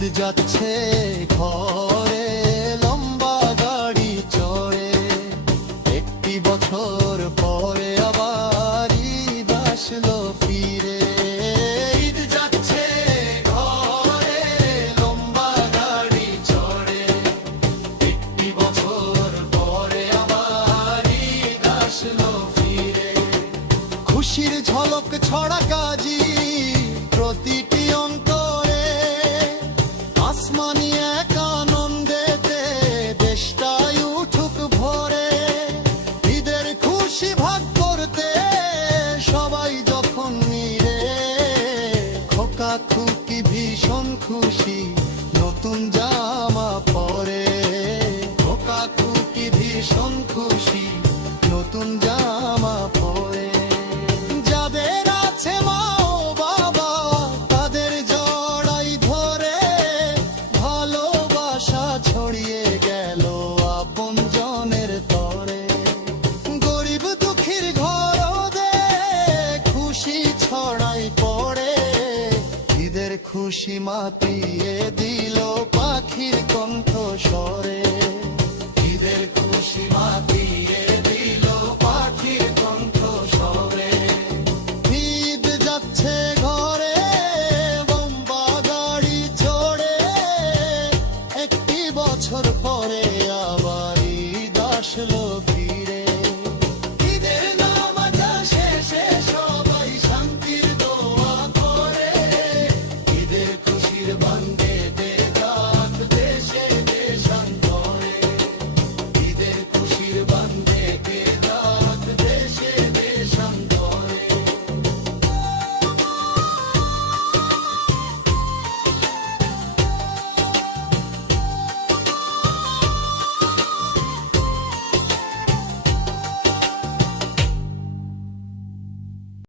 ঈদ যাচ্ছে ঘরে লম্বা গাড়ি চড়ে, একটি বছর পরে আবার ঈদ আসলো ফিরে। ঈদ যাচ্ছে ঘরে লম্বা গাড়ি চড়ে, একটি বছর পরে আবার ঈদ আসলো ফিরে। খুশির ঝলক ছড়া কাজী প্রতিটি অন্তরে, আসমানি এক আনন্দেতে দেশটাই উঠুক ভরে। ঈদের খুশি ভাগ করতে সবাই যখন মিলে, খোকা খুকি ভীষণ খুশি নতুন জামা পরে। খোকা খুকি ভীষণ খুশি নতুন জামা পরে। যাদের আছে মা ও বাবা তাদের জড়াই ধরে, ভালোবাসা ছড়িয়ে গেল আপনজনের তরে। গরিব দুঃখীর ঘরে খুশি ছড়াই পড়ে, ঈদের খুশি মাতিয়ে দিল পাখির কণ্ঠ স্বরে। ঈদের খুশি মাতিয়ে